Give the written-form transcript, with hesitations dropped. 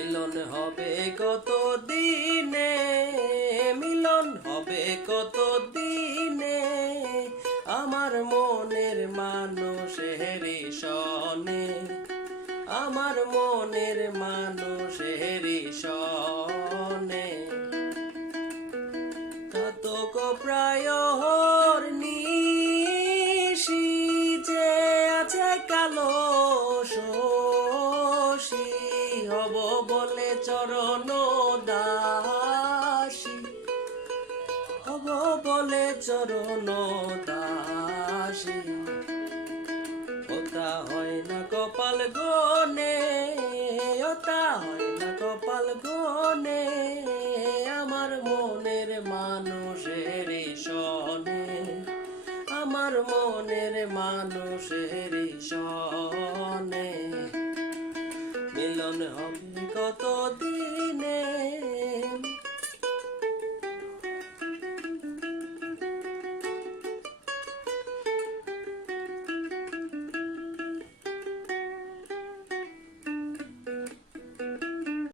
মিলন হবে কত দিনে, মিলন হবে কত দিনে, আমার মনের মানুষের সনে, আমার মনের মানুষের সনে। কাতক প্রায়র নিশি যে আছে কালো শশী, হব বলে চরণ দাসী, হব বলে চরণ দাসী। ওটা হয় না কপাল গনে, ওটা হয় না কপাল গনে, আমার মনের মানুষের সনে, আমার মনের মানুষের সনে। মিলন হবে কত দিনে।